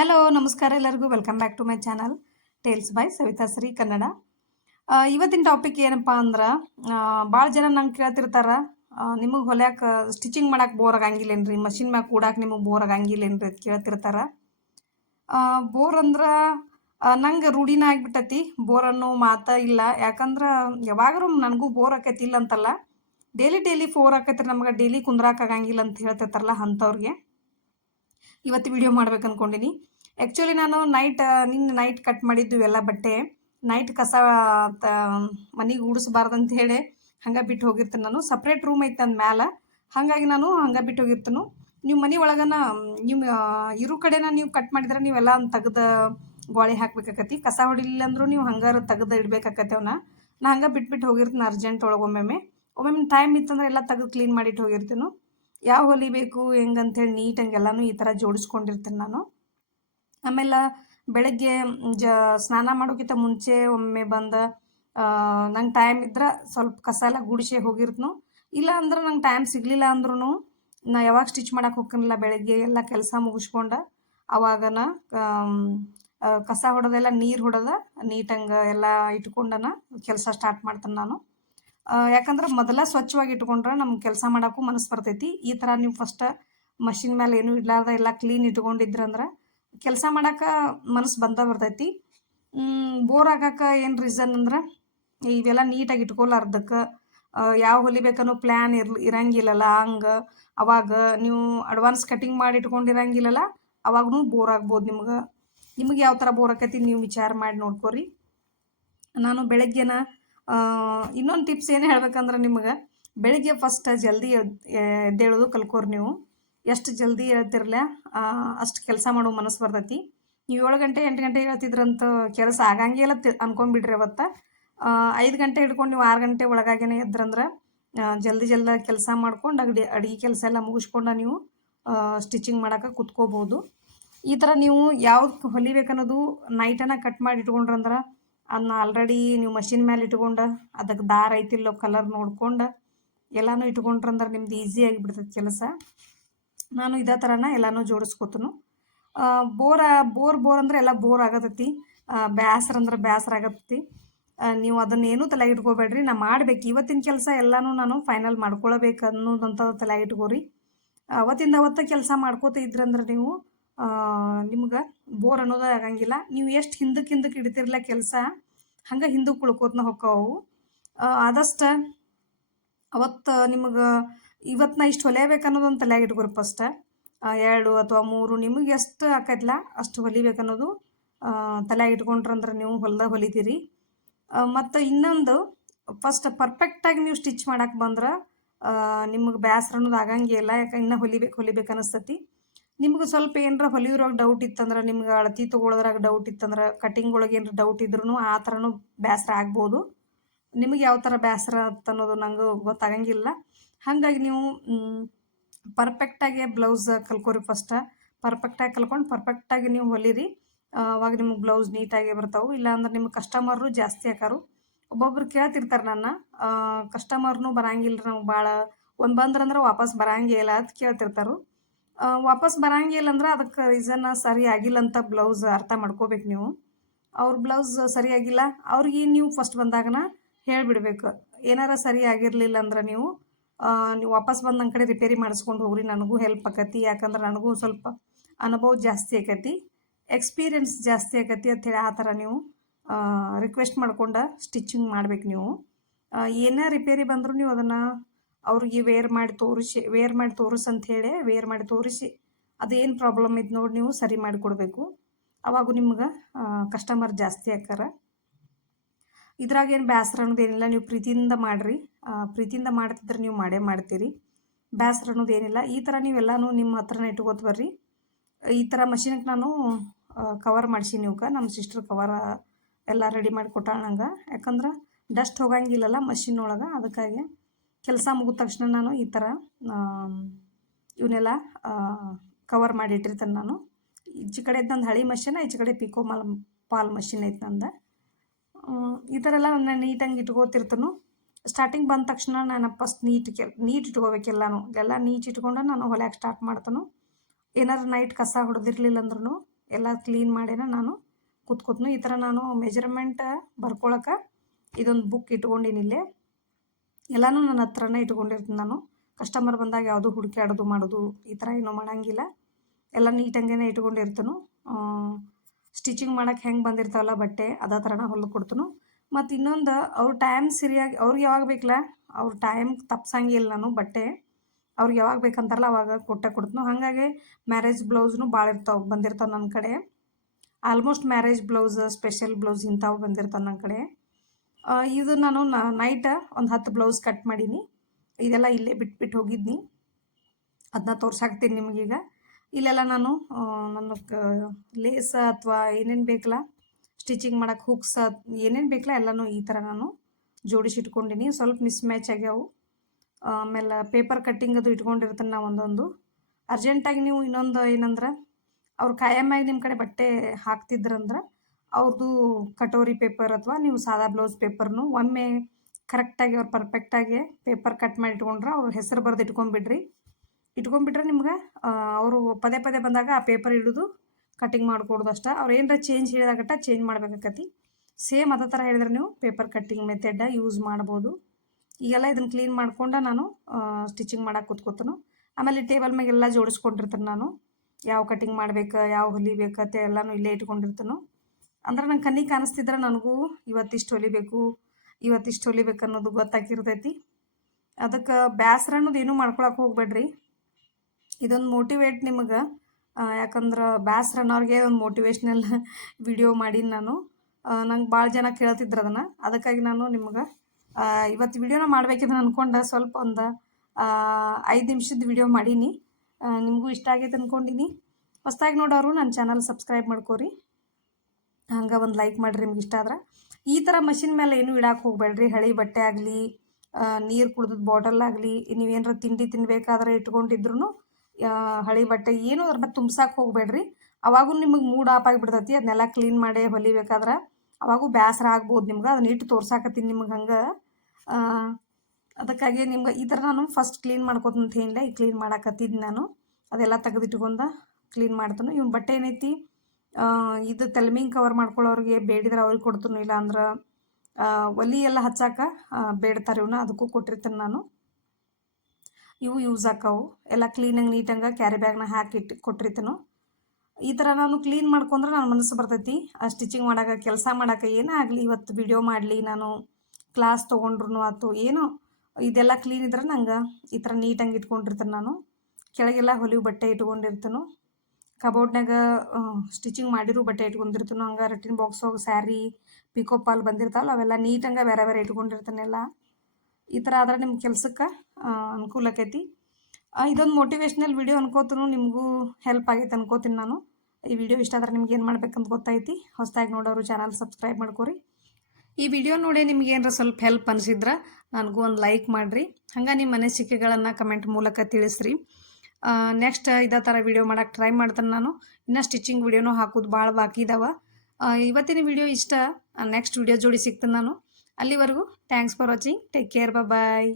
Hello ನಮಸ್ಕಾರ ಎಲ್ಲರಿಗೂ. Welcome back to my channel tales by Savitha Shri Kannada ಇವತ್ತಿನ topic ಏನಪ್ಪ ಅಂದ್ರೆ ಭಾಳ ಜನ ನಂಗೆ ಕೇಳ್ತಿರ್ತಾರೆ ನಿಮಗೆ ಹೊಲ್ಯಾಕ ಸ್ಟಿಚಿಂಗ್ ಮಾಡಕ್ಕೆ ಬೋರ್ ಆಗಂಗಿಲ್ಲೇನ್ರಿ? ಮಷಿನ್ ಮ್ಯಾಗ ಕೂಡಕ್ಕೆ ನಿಮಗೆ ಬೋರ್ ಆಗಂಗಿಲ್ಲೇನ್ರಿ ಅಂತ ಕೇಳ್ತಿರ್ತಾರೆ. ಬೋರ್ ಅಂದ್ರೆ ನಂಗೆ ರೂಢಿನ ಆಗಿಬಿಟ್ಟತಿ. ಬೋರ್ ಅನ್ನೋ ಮಾತ ಇಲ್ಲ. ಯಾಕಂದ್ರೆ ಯಾವಾಗಲೂ ನನಗೂ ಬೋರ್ ಆಕೈತಿ ಇಲ್ಲ ಅಂತಲ್ಲ. ಡೈಲಿ ಡೈಲಿ ಫೋರ್ ಆಕೈತ್ರಿ ನಮ್ಗೆ. ಡೈಲಿ ಕುಂದ್ರಾಕಾಗಂಗಿಲ್ಲ ಅಂತ ಹೇಳ್ತಿರ್ತಾರಲ್ಲ ಅಂಥವ್ರಿಗೆ ಇವತ್ತು ವಿಡಿಯೋ ಮಾಡ್ಬೇಕು ಅನ್ಕೊಂಡಿನಿ. ಆ್ಯಕ್ಚುಲಿ ನಾನು ನೈಟ್ ನಿನ್ನೆ ನೈಟ್ ಕಟ್ ಮಾಡಿದ್ದು ಎಲ್ಲ ಬಟ್ಟೆ. ನೈಟ್ ಕಸ ಮನೆಗೆ ಉಡಿಸ್ಬಾರ್ದು ಅಂತ ಹೇಳಿ ಹಂಗೆ ಬಿಟ್ಟು ಹೋಗಿರ್ತೀನಿ ನಾನು. ಸಪ್ರೇಟ್ ರೂಮ್ ಐತೆ ನನ್ನ ಮ್ಯಾಲೆ. ಹಾಗಾಗಿ ನಾನು ಹಂಗೆ ಬಿಟ್ಟು ಹೋಗಿರ್ತೀನಿ. ನೀವು ಮನೆ ಒಳಗನ, ನೀವು ಇರು ಕಡೆನ ನೀವು ಕಟ್ ಮಾಡಿದ್ರೆ ನೀವೆಲ್ಲ ತೆಗ್ದು ಗೋಳಿ ಹಾಕ್ಬೇಕಾಕತಿ. ಕಸ ಹೊಡಿಲಿಲ್ಲ ಅಂದ್ರೂ ನೀವು ಹಂಗಾರ ತೆಗ್ದು ಇಡ್ಬೇಕಾಕತಿ ಅವನ್ನ ನಾ ಹಂಗೆ ಬಿಟ್ಬಿಟ್ಟು ಹೋಗಿರ್ತೀನಿ ಅರ್ಜೆಂಟ್ ಒಳಗೆ ಒಮ್ಮೊಮ್ಮೆ. ಒಮ್ಮೊಮ್ಮೆ ಟೈಮ್ ಇತ್ತಂದ್ರೆ ಎಲ್ಲ ತೆಗೆದು ಕ್ಲೀನ್ ಮಾಡಿಟ್ಟು ಹೋಗಿರ್ತೀನಿ. ಯಾವ ಹೊಲಿಬೇಕು ಹೆಂಗಂತೇಳಿ ನೀಟಂಗೆಲ್ಲನೂ ಈ ಥರ ಜೋಡಿಸ್ಕೊಂಡಿರ್ತೀನಿ ನಾನು. ಆಮೇಲೆ ಬೆಳಗ್ಗೆ ಜ, ಸ್ನಾನ ಮಾಡೋಕ್ಕಿಂತ ಮುಂಚೆ ಒಮ್ಮೆ ಬಂದು ನಂಗೆ ಟೈಮ್ ಇದ್ರೆ ಸ್ವಲ್ಪ ಕಸ ಎಲ್ಲ ಗುಡಿಸಿ ಹೋಗಿರ್ತನು. ಇಲ್ಲ ಅಂದ್ರೆ ನಂಗೆ ಟೈಮ್ ಸಿಗಲಿಲ್ಲ ಅಂದ್ರೂ ನಾ ಯಾವಾಗ ಸ್ಟಿಚ್ ಮಾಡಕ್ಕೆ ಹೋಗ್ಕನಿಲ್ಲ ಬೆಳಗ್ಗೆ, ಎಲ್ಲ ಕೆಲಸ ಮುಗಿಸ್ಕೊಂಡ, ಅವಾಗನ ಕಸ ಹೊಡೆದೆಲ್ಲ ನೀರು ಹೊಡೆದ ನೀಟಂಗೆ ಎಲ್ಲ ಇಟ್ಕೊಂಡನ, ಕೆಲಸ ಸ್ಟಾರ್ಟ್ ಮಾಡ್ತೇನೆ ನಾನು. ಯಾಕಂದ್ರೆ ಮೊದಲ ಸ್ವಚ್ಛವಾಗಿ ಇಟ್ಕೊಂಡ್ರೆ ನಮ್ಗೆ ಕೆಲಸ ಮಾಡೋಕ್ಕೂ ಮನಸ್ಸು ಬರ್ತೈತಿ. ಈ ಥರ ನೀವು ಫಸ್ಟ್ ಮಷಿನ್ ಮೇಲೆ ಏನೂ ಇಡ್ಲಾರ್ದ, ಎಲ್ಲ ಕ್ಲೀನ್ ಇಟ್ಕೊಂಡಿದ್ರಂದ್ರೆ ಕೆಲಸ ಮಾಡೋಕೆ ಮನಸ್ಸು ಬಂದ ಬರ್ತೈತಿ. ಬೋರ್ ಆಗಕ್ಕೆ ಏನು ರೀಸನ್ ಅಂದ್ರೆ, ಇವೆಲ್ಲ ನೀಟಾಗಿ ಇಟ್ಕೊಲಾರ್ದಕ್ಕೆ ಯಾವ ಹೊಲಿಬೇಕನ್ನೋ ಪ್ಲ್ಯಾನ್ ಇರ್ ಇರಂಗಿಲ್ಲಲ್ಲ ಹಂಗೆ. ಅವಾಗ ನೀವು ಅಡ್ವಾನ್ಸ್ ಕಟಿಂಗ್ ಮಾಡಿ ಇಟ್ಕೊಂಡಿರಂಗಿಲ್ಲಲ್ಲ ಅವಾಗೂ ಬೋರ್ ಆಗ್ಬೋದು ನಿಮ್ಗೆ. ನಿಮಗೆ ಯಾವ ಥರ ಬೋರ್ ಆಕೈತಿ ನೀವು ವಿಚಾರ ಮಾಡಿ ನೋಡ್ಕೊರಿ. ನಾನು ಬೆಳಗ್ಗೆನ ಇನ್ನೊಂದು ಟಿಪ್ಸ್ ಏನು ಹೇಳ್ಬೇಕಂದ್ರೆ ನಿಮಗೆ, ಬೆಳಗ್ಗೆ ಫಸ್ಟ್ ಜಲ್ದಿ ಎದ್- ಎದ್ದೇಳೋದು ಕಲ್ಕೋರಿ ನೀವು. ಎಷ್ಟು ಜಲ್ದಿ ಹೇಳ್ತಿರಲ್ಲ ಅಷ್ಟು ಕೆಲಸ ಮಾಡೋ ಮನಸ್ಸು ಬರ್ತೈತಿ. ನೀವು ಏಳು ಗಂಟೆ, ಎಂಟು ಗಂಟೆ ಹೇಳ್ತಿದ್ರಂತ ಕೆಲಸ ಆಗಂಗೇ ಇಲ್ಲ ತಿ ಅನ್ಕೊಂಡ್ಬಿಡ್ರಿ ಅವತ್ತ ಐದು ಗಂಟೆ ಹಿಡ್ಕೊಂಡು ನೀವು ಆರು ಗಂಟೆ ಒಳಗಾಗೇನೆ ಎದ್ರಂದ್ರೆ ಜಲ್ದಿ ಜಲ್ದ ಕೆಲಸ ಮಾಡ್ಕೊಂಡು ಅಗಡಿ, ಅಡುಗೆ ಕೆಲಸ ಎಲ್ಲ ಮುಗಿಸ್ಕೊಂಡು ನೀವು ಸ್ಟಿಚಿಂಗ್ ಮಾಡೋಕೆ ಕುತ್ಕೋಬೋದು. ಈ ಥರ ನೀವು ಯಾವ್ದು ಹೊಲಿಬೇಕನ್ನೋದು ನೈಟನ್ನು ಕಟ್ ಮಾಡಿ ಇಟ್ಕೊಂಡ್ರಂದ್ರೆ ಅದನ್ನ ಆಲ್ರೆಡಿ ನೀವು ಮಷಿನ್ ಮೇಲೆ ಇಟ್ಕೊಂಡು ಅದಕ್ಕೆ ದಾರ ಐತಿಲ್ಲೋ ಕಲರ್ ನೋಡ್ಕೊಂಡು, ಎಲ್ಲನೂ ಇಟ್ಕೊಂಡ್ರಂದ್ರೆ ನಿಮ್ದು ಈಸಿ ಆಗಿಬಿಡ್ತೈತೆ ಕೆಲಸ. ನಾನು ಇದೇ ಥರನ ಎಲ್ಲನೂ ಜೋಡಿಸ್ಕೊತನು. ಬೋರ್ ಬೋರ್ ಬೋರ್ ಅಂದ್ರೆ ಎಲ್ಲ ಬೋರ್ ಆಗತೈತಿ. ಬ್ಯಾಸ್ರ ಅಂದ್ರೆ ಬ್ಯಾಸ್ರ ಆಗತ್ತೈತಿ ಆ, ನೀವು ಅದನ್ನೇನು ತಲೆ ಇಟ್ಕೋಬೇಡ್ರಿ. ನಾ ಮಾಡ್ಬೇಕು. ಇವತ್ತಿನ ಕೆಲಸ ಎಲ್ಲನೂ ನಾನು ಫೈನಲ್ ಮಾಡ್ಕೊಳ್ಬೇಕು ಅನ್ನೋದಂಥದ್ದು ತಲೆ ಇಟ್ಕೋರಿ. ಅವತ್ತಿಂದ ಅವತ್ತು ಕೆಲಸ ಮಾಡ್ಕೋತ ಇದ್ರಂದ್ರೆ ನೀವು ನಿಮ್ಗೆ ಬೋರ್ ಅನ್ನೋದು ಆಗಂಗಿಲ್ಲ. ನೀವು ಎಷ್ಟು ಹಿಂದಕ್ಕೆ ಹಿಂದಕ್ಕೆ ಇಡ್ತಿರಲ್ಲ ಕೆಲಸ ಹಂಗೆ ಹಿಂದಕ್ಕೆ ಉಳ್ಕೋತನ ಹೊಕ್ಕವು. ಆದಷ್ಟು ಅವತ್ತು ನಿಮಗೆ ಇವತ್ತು ನಾ ಇಷ್ಟು ಹೊಲಿಯಬೇಕನ್ನೋದೊಂದು ತಲೆಯಾಗಿ ಇಟ್ಕೊರಿ ಫಸ್ಟ್ ಎರಡು ಅಥವಾ ಮೂರು ನಿಮಗೆ ಎಷ್ಟು ಆಕೈತಲ್ಲ ಅಷ್ಟು ಹೊಲಿಬೇಕನ್ನೋದು ತಲೆಯಾಗ ಇಟ್ಕೊಂಡ್ರಂದ್ರೆ ನೀವು ಹೊಲ್ದಾಗ ಹೊಲಿತೀರಿ. ಮತ್ತು ಇನ್ನೊಂದು ಫಸ್ಟ್ ಪರ್ಫೆಕ್ಟಾಗಿ ನೀವು ಸ್ಟಿಚ್ ಮಾಡಕ್ಕೆ ಬಂದ್ರೆ ನಿಮಗೆ ಬೇಸರ ಅನ್ನೋದು ಇಲ್ಲ, ಯಾಕೆ ಇನ್ನೂ ಹೊಲಿಬೇಕು ಹೊಲಿಬೇಕು ಅನಿಸ್ತತಿ. ನಿಮ್ಗೆ ಸ್ವಲ್ಪ ಏನರ ಹೊಲಿಯೋರಾಗ ಡೌಟ್ ಇತ್ತಂದ್ರೆ, ನಿಮ್ಗೆ ಅಳತಿ ತೊಗೊಳೋದ್ರಾಗ ಡೌಟ್ ಇತ್ತಂದ್ರೆ ಕಟಿಂಗ್ ಒಳಗೆ ಏನಾರ ಡೌಟ್ ಇದ್ರೂ ಆ ಥರನೂ ಬೇಸರ ಆಗ್ಬೋದು. ನಿಮಗೆ ಯಾವ ಥರ ಬೇಸರ ಅನ್ನೋದು ನಂಗೆ ಗೊತ್ತಾಗಂಗಿಲ್ಲ. ಹಾಗಾಗಿ ನೀವು ಪರ್ಫೆಕ್ಟಾಗಿ ಬ್ಲೌಸ್ ಕಲ್ಕೋರಿ ಫಸ್ಟ್ ಪರ್ಫೆಕ್ಟಾಗಿ ಕಲ್ಕೊಂಡು ಪರ್ಫೆಕ್ಟಾಗಿ ನೀವು ಹೊಲಿರಿ. ಅವಾಗ ನಿಮ್ಗೆ ಬ್ಲೌಸ್ ನೀಟಾಗಿ ಬರ್ತಾವೆ. ಇಲ್ಲಾಂದ್ರೆ ನಿಮ್ಗೆ ಕಸ್ಟಮರು ಜಾಸ್ತಿ ಹಾಕಾರು. ಒಬ್ಬೊಬ್ರು ಕೇಳ್ತಿರ್ತಾರೆ ನನ್ನ ಕಸ್ಟಮರ್ನು ಬರಂಗಿಲ್ಲ ನಮ್ಗೆ ಭಾಳ ಒಂದು ಬಂದ್ರಂದ್ರೆ ವಾಪಸ್ ಬರಂಗಿಲ್ಲ ಅಂತ ಕೇಳ್ತಿರ್ತಾರೆ. ವಾಪಸ್ ಬರಂಗಿಲ್ಲ ಅಂದ್ರೆ ಅದಕ್ಕೆ ರೀಸನ್ ಸರಿ ಆಗಿಲ್ಲ ಅಂತ ಬ್ಲೌಸ್ ಅರ್ಥ ಮಾಡ್ಕೋಬೇಕು ನೀವು. ಅವ್ರ ಬ್ಲೌಸ್ ಸರಿಯಾಗಿಲ್ಲ ಅವ್ರಿಗೆ ನೀವು ಫಸ್ಟ್ ಬಂದಾಗನ ಹೇಳಿಬಿಡ್ಬೇಕು. ಏನಾರ ಸರಿ ಆಗಿರಲಿಲ್ಲ ಅಂದ್ರೆ ನೀವು ನೀವು ವಾಪಸ್ ಬಂದು ನನ್ನ ಕಡೆ ರಿಪೇರಿ ಮಾಡಿಸ್ಕೊಂಡು ಹೋಗ್ರಿ. ನನಗೂ ಹೆಲ್ಪ್ ಆಕತಿ. ಯಾಕಂದ್ರೆ ನನಗೂ ಸ್ವಲ್ಪ ಅನುಭವ ಜಾಸ್ತಿ ಆಕತಿ. ಎಕ್ಸ್ಪೀರಿಯನ್ಸ್ ಜಾಸ್ತಿ ಆಕತಿ ಅಂಥೇಳಿ ಆ ಥರ ನೀವು ರಿಕ್ವೆಸ್ಟ್ ಮಾಡ್ಕೊಂಡು ಸ್ಟಿಚಿಂಗ್ ಮಾಡ್ಬೇಕು ನೀವು. ಏನೇ ರಿಪೇರಿ ಬಂದರೂ ನೀವು ಅದನ್ನು ಅವ್ರಿಗೆ ವೇರ್ ಮಾಡಿ ತೋರಿಸಿ ವೇರ್ ಮಾಡಿ ತೋರಿಸ್ ಹೇಳಿ ವೇರ್ ಮಾಡಿ ತೋರಿಸಿ ಅದೇನು ಪ್ರಾಬ್ಲಮ್ ಐತೆ ನೋಡಿ ನೀವು ಸರಿ ಮಾಡಿ ಕೊಡಬೇಕು ಅವಾಗ ನಿಮ್ಗೆ ಕಸ್ಟಮರ್ ಜಾಸ್ತಿ ಆಕಾರ ಇದ್ರಾಗ ಏನು ಬೇಸರ ಅನ್ನೋದೇನಿಲ್ಲ ನೀವು ಪ್ರೀತಿಯಿಂದ ಮಾಡಿರಿ. ಪ್ರೀತಿಯಿಂದ ಮಾಡ್ತಿದ್ರೆ ನೀವು ಮಾಡೇ ಮಾಡ್ತೀರಿ. ಬೇಸರ ಅನ್ನೋದೇನಿಲ್ಲ ಈ ಥರ ನೀವೆಲ್ಲನೂ ನಿಮ್ಮ ಹತ್ರನೇ ಇಟ್ಕೋತ ಬರ್ರಿ. ಈ ಥರ ಮಷಿನ್ಗೆ ನಾನು ಕವರ್ ಮಾಡಿಸೀನಿ ಇವಕ್ಕೆ ನಮ್ಮ ಸಿಸ್ಟರ್ ಕವರ ಎಲ್ಲ ರೆಡಿ ಮಾಡಿ ಕೊಟ್ಟಾಳ ನಂಗೆ. ಯಾಕಂದ್ರೆ ಡಸ್ಟ್ ಹೋಗಂಗಿಲ್ಲಲ್ಲ ಮಷಿನ್ ಒಳಗೆ ಅದಕ್ಕಾಗಿ ಕೆಲಸ ಮುಗಿದ ತಕ್ಷಣ ನಾನು ಈ ಥರ ಇವನ್ನೆಲ್ಲ ಕವರ್ ಮಾಡಿ ಇಟ್ಟಿರ್ತೇನೆ ನಾನು. ಈಚೆ ಕಡೆ ಇದ್ದಂದು ಹಳಿ ಮಷಿನ ಈಚೆ ಕಡೆ ಪಿಕೋ ಮಾಲ್ ಪಾಲ್ ಮಷಿನ್ ಐತೆ ನಂದು. ಈ ಥರ ಎಲ್ಲ ನಾನು ನೀಟಾಗಿ ಇಟ್ಕೋತಿರ್ತನು. ಸ್ಟಾರ್ಟಿಂಗ್ ಬಂದ ತಕ್ಷಣ ನಾನು ಫಸ್ಟ್ ನೀಟ್ ನೀಟ್ ಇಟ್ಕೋಬೇಕೆಲ್ಲನೂ. ಎಲ್ಲ ನೀಟ್ ಇಟ್ಕೊಂಡು ನಾನು ಹೊಲ್ಯಾಕೆ ಸ್ಟಾರ್ಟ್ ಮಾಡ್ತನು. ಏನಾದ್ರು ನೈಟ್ ಕಸ ಹೊಡೆದಿರ್ಲಿಲ್ಲ ಅಂದ್ರೂ ಎಲ್ಲ ಕ್ಲೀನ್ ಮಾಡೇನ ನಾನು. ಕೂತ್ಕೊತ್ನು. ಈ ಥರ ನಾನು ಮೆಜರ್ಮೆಂಟ್ ಬರ್ಕೊಳಕ್ಕೆ ಇದೊಂದು ಬುಕ್ ಇಟ್ಕೊಂಡಿನಿ ಇಲ್ಲೇ. ಎಲ್ಲನೂ ನನ್ನ ಹತ್ರನೇ ಇಟ್ಕೊಂಡಿರ್ತೀನಿ ನಾನು. ಕಸ್ಟಮರ್ ಬಂದಾಗ ಯಾವುದು ಹುಡುಕಾಡೋದು ಮಾಡೋದು ಈ ಥರ ಏನೂ ಮಾಡೋಂಗಿಲ್ಲ. ಎಲ್ಲ ನೀಟಂಗೆ ಇಟ್ಕೊಂಡಿರ್ತನು. ಸ್ಟಿಚಿಂಗ್ ಮಾಡಕ್ಕೆ ಹೆಂಗೆ ಬಂದಿರ್ತಾವಲ್ಲ ಬಟ್ಟೆ, ಅದೇ ಥರನ ಹೊಲ್ದು ಕೊಡ್ತನು. ಮತ್ತು ಇನ್ನೊಂದು, ಅವ್ರ ಟೈಮ್ ಸರಿಯಾಗಿ, ಅವ್ರಿಗೆ ಯಾವಾಗ ಬೇಕಲ್ಲ ಅವ್ರ ಟೈಮ್ ತಪ್ಸಂಗಿಲ್ಲ ನಾನು ಬಟ್ಟೆ. ಅವ್ರಿಗೆ ಯಾವಾಗ ಬೇಕಂತಾರಲ್ಲ ಅವಾಗ ಕೊಟ್ಟೆ ಕೊಡ್ತನು. ಹಾಗಾಗಿ ಮ್ಯಾರೇಜ್ ಬ್ಲೌಸ್ನು ಭಾಳ ಇರ್ತಾವೆ, ಬಂದಿರ್ತಾವೆ ನನ್ನ ಕಡೆ. Almost marriage blouse special blouse ಇಂಥವು ಬಂದಿರ್ತಾವೆ ನನ್ನ ಕಡೆ. ಇದು ನಾನು ನೈಟ್ ಒಂದು ಹತ್ತು ಬ್ಲೌಸ್ ಕಟ್ ಮಾಡೀನಿ. ಇದೆಲ್ಲ ಇಲ್ಲೇ ಬಿಟ್ಬಿಟ್ಟು ಹೋಗಿದ್ನಿ. ಅದನ್ನ ತೋರ್ಸಾಕ್ತೀನಿ ನಿಮಗೀಗ. ಇಲ್ಲೆಲ್ಲ ನಾನು ನನ್ನ ಲೇಸ್ ಅಥವಾ ಏನೇನು ಬೇಕಲ್ಲ ಸ್ಟಿಚಿಂಗ್ ಮಾಡಕ್ಕೆ ಹುಕ್ಸ್ ಏನೇನು ಬೇಕಲ್ಲ ಎಲ್ಲನೂ ಈ ಥರ ನಾನು ಜೋಡಿಸಿ ಇಟ್ಕೊಂಡಿನಿ. ಸ್ವಲ್ಪ ಮಿಸ್ ಮ್ಯಾಚ್ ಆಗ್ಯಾವು ಆಮೇಲೆ ಪೇಪರ್ ಕಟ್ಟಿಂಗ್ ಅದು ಇಟ್ಕೊಂಡಿರ್ತೀನಿ ನಾವು ಒಂದೊಂದು. ಅರ್ಜೆಂಟಾಗಿ ನೀವು ಇನ್ನೊಂದು ಏನಂದ್ರೆ, ಅವ್ರು ಕಾಯಮ್ಮಾಗಿ ನಿಮ್ಮ ಕಡೆ ಬಟ್ಟೆ ಹಾಕ್ತಿದ್ರಂದ್ರೆ ಅವ್ರದ್ದು ಕಟೋರಿ ಪೇಪರ್ ಅಥವಾ ನೀವು ಸಾದಾ ಬ್ಲೌಸ್ ಪೇಪರ್ನು ಒಮ್ಮೆ ಕರೆಕ್ಟಾಗಿ ಅವ್ರು ಪರ್ಫೆಕ್ಟಾಗಿ ಪೇಪರ್ ಕಟ್ ಮಾಡಿ ಇಟ್ಕೊಂಡ್ರೆ ಅವ್ರ ಹೆಸರು ಬರೆದು ಇಟ್ಕೊಂಡ್ಬಿಡ್ರಿ ಇಟ್ಕೊಂಡ್ಬಿಟ್ರೆ ನಿಮ್ಗೆ ಅವರು ಪದೇ ಪದೇ ಬಂದಾಗ ಆ ಪೇಪರ್ ಹಿಡಿದು ಕಟ್ಟಿಂಗ್ ಮಾಡಿಕೊಡೋದು ಅಷ್ಟೇ ಅವ್ರು ಏನರ ಚೇಂಜ್ ಹೇಳಿದಾಗಟ್ಟ ಚೇಂಜ್ ಮಾಡಬೇಕಾಕತಿ. ಸೇಮ್ ಅದೇ ಥರ ಹೇಳಿದ್ರೆ ನೀವು ಪೇಪರ್ ಕಟ್ಟಿಂಗ್ ಮೆಥಡ್ ಯೂಸ್ ಮಾಡ್ಬೋದು. ಈಗೆಲ್ಲ ಇದನ್ನು ಕ್ಲೀನ್ ಮಾಡ್ಕೊಂಡು ನಾನು ಸ್ಟಿಚಿಂಗ್ ಮಾಡಕ್ಕೆ ಕೂತ್ಕೋತನು. ಆಮೇಲೆ ಟೇಬಲ್ ಮ್ಯಾಗೆಲ್ಲ ಜೋಡಿಸ್ಕೊಂಡಿರ್ತೀನಿ ನಾನು. ಯಾವ ಕಟಿಂಗ್ ಮಾಡ್ಬೇಕು, ಯಾವ ಹೊಲಿಬೇಕತ್ತೆ ಎಲ್ಲನೂ ಇಲ್ಲೇ ಇಟ್ಕೊಂಡಿರ್ತನು. ಅಂದ್ರೆ ನಂಗೆ ಕಣ್ಣಿಗೆ ಕಾಣಿಸ್ತಿದ್ರೆ ನನಗೂ ಇವತ್ತಿಷ್ಟು ಹೊಲಿಬೇಕು ಇವತ್ತಿಷ್ಟು ಹೊಲಿಬೇಕು ಅನ್ನೋದು ಗೊತ್ತಾಗಿರ್ತೈತಿ. ಅದಕ್ಕೆ ಬೇಸರ ಅನ್ನೋದು ಏನೂ ಮಾಡ್ಕೊಳಕ್ಕೆ ಹೋಗ್ಬೇಡ್ರಿ. ಇದೊಂದು ಮೋಟಿವೇಟ್ ನಿಮಗೆ. ಯಾಕಂದ್ರೆ ಬ್ಯಾಸ್ರ ಅನ್ನೋರಿಗೆ ಒಂದು ಮೋಟಿವೇಶ್ನಲ್ ವಿಡಿಯೋ ಮಾಡೀನಿ ನಾನು. ನಂಗೆ ಭಾಳ ಜನ ಕೇಳ್ತಿದ್ರು ಅದನ್ನು. ಅದಕ್ಕಾಗಿ ನಾನು ನಿಮ್ಗೆ ಇವತ್ತು ವಿಡಿಯೋನ ಮಾಡ್ಬೇಕಿದ್ರೆ ಅಂದ್ಕೊಂಡು ಸ್ವಲ್ಪ ಒಂದು ಐದು ನಿಮಿಷದ ವಿಡಿಯೋ ಮಾಡೀನಿ. ನಿಮಗೂ ಇಷ್ಟ ಆಗೈತೆ ಅಂದ್ಕೊಂಡಿನಿ ಹೊಸ್ದಾಗಿ ನೋಡೋರು ನನ್ನ ಚಾನಲ್ ಸಬ್ಸ್ಕ್ರೈಬ್ ಮಾಡ್ಕೋರಿ. ಹಂಗೆ ಒಂದು ಲೈಕ್ ಮಾಡಿರಿ ನಿಮ್ಗೆ ಇಷ್ಟ ಆದ್ರೆ. ಈ ಥರ ಮಷಿನ್ ಮೇಲೆ ಏನು ಇಡಕ್ಕೆ ಹೋಗ್ಬೇಡ್ರಿ ಹಳಿ ಬಟ್ಟೆ ಆಗಲಿ ನೀರು ಕುಡ್ದದ ಬಾಟಲ್ ಆಗಲಿ ನೀವೇನಾರ ತಿಂಡಿ ತಿನ್ಬೇಕಾದ್ರೆ ಇಟ್ಕೊಂಡಿದ್ರು ಹಳಿ ಬಟ್ಟೆ ಏನು ಅದ್ರ ಮೇಲೆ ತುಂಬ್ಸಕ್ಕೆ ಹೋಗ್ಬೇಡ್ರಿ. ಅವಾಗೂ ನಿಮಗೆ ಮೂಡ್ ಆಫ್ ಆಗಿಬಿಡ್ತೈತಿ ಅದನ್ನೆಲ್ಲ ಕ್ಲೀನ್ ಮಾಡಿ ಹೊಲಿಬೇಕಾದ್ರೆ ಅವಾಗೂ ಬೇಸರ ಆಗ್ಬೋದು ನಿಮ್ಗೆ, ಅದನ್ನ ಇಟ್ಟು ತೋರ್ಸಾಕತ್ತೀನಿ ನಿಮ್ಗೆ ಹಂಗೆ. ಅದಕ್ಕಾಗಿ ನಿಮ್ಗೆ ಈ ಥರ ನಾನು ಫಸ್ಟ್ ಕ್ಲೀನ್ ಮಾಡ್ಕೋತಂತ ಏನಿಲ್ಲ ಈ ಕ್ಲೀನ್ ಮಾಡಾಕತ್ತಿದ್ದು ನಾನು. ಅದೆಲ್ಲ ತೆಗೆದಿಟ್ಕೊಂಡ ಕ್ಲೀನ್ ಮಾಡ್ತಾನೆ. ಇವ್ನ ಬಟ್ಟೆ ಏನೈತಿ ಇದು ತಲೆಮಿಂಗ್ ಕವರ್ ಮಾಡ್ಕೊಳ್ಳೋರಿಗೆ ಬೇಡಿದ್ರೆ ಅವ್ರಿಗೆ ಕೊಡ್ತೀನಿ ಇಲ್ಲ ಅಂದ್ರೆ ಒಲಿ ಎಲ್ಲ ಹಚ್ಚಾಕ ಬೇಡ್ತಾರೆ ಇವನ್ನ ಅದಕ್ಕೂ ಕೊಟ್ಟಿರ್ತೀನಿ ನಾನು. ಇವು ಯೂಸ್ ಆಕವು ಎಲ್ಲ ಕ್ಲೀನಾಗಿ ನೀಟಂಗೆ ಕ್ಯಾರಿ ಬ್ಯಾಗ್ನ ಹಾಕಿಟ್ಟು ಕೊಟ್ಟಿರ್ತೀನು. ಈ ಥರ ನಾನು ಕ್ಲೀನ್ ಮಾಡ್ಕೊಂಡ್ರೆ ನನ್ನ ಮನಸ್ಸು ಬರ್ತೈತಿ. ಆ ಸ್ಟಿಚಿಂಗ್ ಮಾಡೋಕೆ, ಕೆಲಸ ಮಾಡೋಕೆ ಏನೇ ಆಗಲಿ, ಇವತ್ತು ವಿಡಿಯೋ ಮಾಡಲಿ, ನಾನು ಕ್ಲಾಸ್ ತೊಗೊಂಡ್ರು ಆಯ್ತು ಏನೋ ಇದೆಲ್ಲ ಕ್ಲೀನ್ ಇದ್ರೆ ನಂಗೆ ಈ ಥರ ನೀಟಾಗಿ ಇಟ್ಕೊಂಡಿರ್ತೀನಿ ನಾನು. ಕೆಳಗೆಲ್ಲ ಹೊಲಿವು ಬಟ್ಟೆ ಇಟ್ಕೊಂಡಿರ್ತನು. ಕಬೋರ್ಡ್ನಾಗ ಸ್ಟಿಚಿಂಗ್ ಮಾಡಿರೋ ಬಟ್ಟೆ ಇಟ್ಕೊಂಡಿರ್ತನು. ಹಂಗೆ ರಟ್ಟಿನ ಬಾಕ್ಸ್ ಹೋಗಿ ಸ್ಯಾರಿ ಪಿಕೋ ಪಾಲ್ ಬಂದಿರ್ತಾವಲ್ಲ, ಅವೆಲ್ಲ ನೀಟಂಗೆ ಬೇರೆ ಬೇರೆ ಇಟ್ಕೊಂಡಿರ್ತಾನೆ ಎಲ್ಲ. ಈ ಥರ ಆದ್ರೆ ನಿಮ್ಮ ಕೆಲಸಕ್ಕೆ ಅನುಕೂಲ ಆಕೈತಿ. ಇದೊಂದು ಮೋಟಿವೇಶ್ನಲ್ ವಿಡಿಯೋ ಅನ್ಕೋತೀನಿ, ನಿಮಗೂ ಹೆಲ್ಪ್ ಆಗೈತೆ ಅನ್ಕೋತೀನಿ ನಾನು. ಈ ವಿಡಿಯೋ ಇಷ್ಟ ಆದ್ರೆ ನಿಮ್ಗೆ ಏನು ಮಾಡ್ಬೇಕಂತ ಗೊತ್ತೈತಿ ಹೊಸದಾಗಿ ನೋಡೋರು ಚಾನಲ್ ಸಬ್ಸ್ಕ್ರೈಬ್ ಮಾಡ್ಕೊರಿ. ಈ ವಿಡಿಯೋ ನೋಡಿ ನಿಮ್ಗೆ ಏನಾರ ಸ್ವಲ್ಪ ಹೆಲ್ಪ್ ಅನಿಸಿದ್ರೆ ನನಗೂ ಒಂದು ಲೈಕ್ ಮಾಡಿರಿ. ಹಂಗೆ ನಿಮ್ಮ ಅನಿಸಿಕೆಗಳನ್ನು ಕಮೆಂಟ್ ಮೂಲಕ ತಿಳಿಸ್ರಿ. ನೆಕ್ಸ್ಟ್ ಇದೇ ಥರ ವಿಡಿಯೋ ಮಾಡೋಕ್ಕೆ ಟ್ರೈ ಮಾಡ್ತೇನೆ ನಾನು. ಇನ್ನೂ ಸ್ಟಿಚಿಂಗ್ ವಿಡಿಯೋನೂ ಹಾಕೋದು ಭಾಳ ಬಾಕಿ ಇದಾವೆ. ಇವತ್ತಿನ ವಿಡಿಯೋ ಇಷ್ಟ ನೆಕ್ಸ್ಟ್ ವಿಡಿಯೋ ಜೋಡಿ ಸಿಗ್ತೇನೆ ನಾನು. ಅಲ್ಲಿವರೆಗೂ thanks for watching take care bye